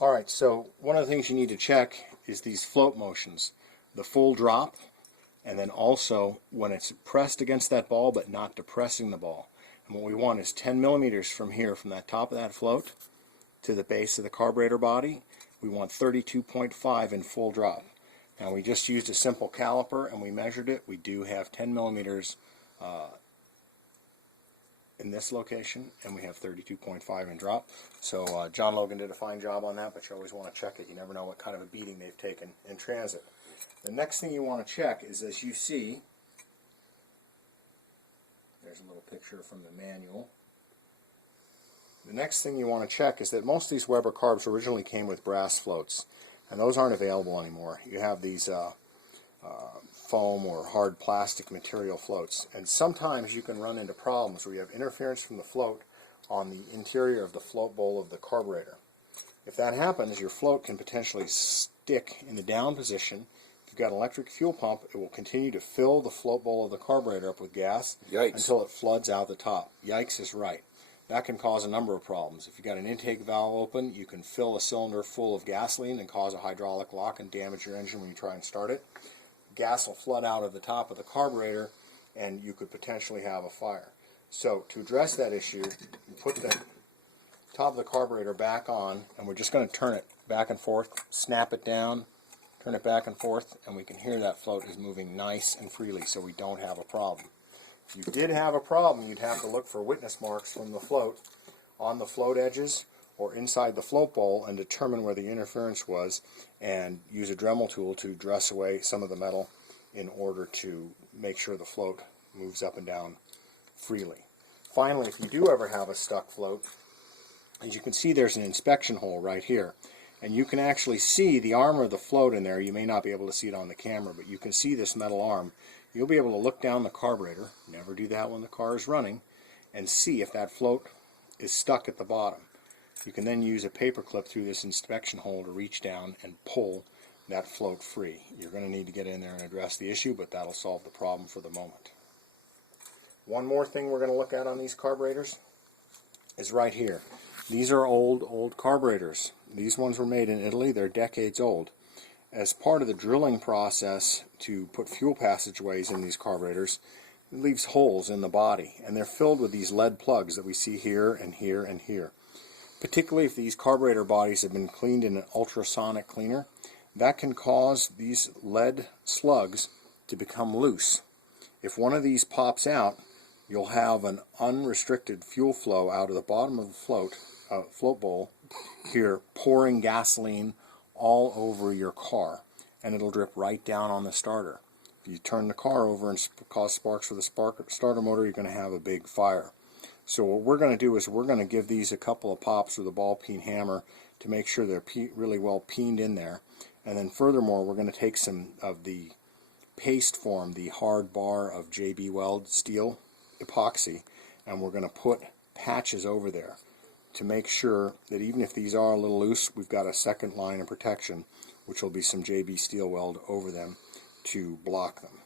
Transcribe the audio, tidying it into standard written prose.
Alright, so one of the things you need to check is these float motions. The full drop, and then also when it's pressed against that ball but not depressing the ball. And what we want is 10 millimeters from here, from that top of that float to the base of the carburetor body. We want 32.5 in full drop. Now we just used a simple caliper and we measured it. We do have 10 millimeters in this location, and we have 32.5 in drop. So John Logan did a fine job on that, but you always want to check it. You never know what kind of a beating they've taken in transit. The next thing you want to check is, as you see, there's a little picture from the manual. The next thing you want to check is that most of these Weber carbs originally came with brass floats, and those aren't available anymore. You have these foam or hard plastic material floats, and sometimes you can run into problems where you have interference from the float on the interior of the float bowl of the carburetor. If that happens, your float can potentially stick in the down position. If you've got an electric fuel pump, it will continue to fill the float bowl of the carburetor up with gas until it floods out the top. Yikes is right. That can cause a number of problems. If you've got an intake valve open, you can fill a cylinder full of gasoline and cause a hydraulic lock and damage your engine when you try and start it. Gas will flood out of the top of the carburetor and you could potentially have a fire. So to address that issue, you put the top of the carburetor back on, and we're just going to turn it back and forth, snap it down, turn it back and forth, and we can hear that float is moving nice and freely, so we don't have a problem. If you did have a problem, you'd have to look for witness marks from the float on the float edges or inside the float bowl and determine where the interference was, and use a Dremel tool to dress away some of the metal in order to make sure the float moves up and down freely. Finally, if you do ever have a stuck float, as you can see, there's an inspection hole right here, and you can actually see the arm of the float in there. You may not be able to see it on the camera, but you can see this metal arm. You'll be able to look down the carburetor, never do that when the car is running, and see if that float is stuck at the bottom. You can then use a paper clip through this inspection hole to reach down and pull that float free. You're going to need to get in there and address the issue, but that'll solve the problem for the moment. One more thing we're going to look at on these carburetors is right here. These are old carburetors. These ones were made in Italy. They're decades old. As part of the drilling process to put fuel passageways in these carburetors, it leaves holes in the body, and they're filled with these lead plugs that we see here and here and here. Particularly if these carburetor bodies have been cleaned in an ultrasonic cleaner, that can cause these lead slugs to become loose. If one of these pops out, you'll have an unrestricted fuel flow out of the bottom of the float bowl here, pouring gasoline all over your car, and it'll drip right down on the starter. If you turn the car over and cause sparks for the starter motor, you're going to have a big fire. So what we're going to do is we're going to give these a couple of pops with a ball peen hammer to make sure they're really well peened in there. And then furthermore, we're going to take some of the paste form, the hard bar of JB Weld steel epoxy, and we're going to put patches over there to make sure that even if these are a little loose, we've got a second line of protection, which will be some JB Steel Weld over them to block them.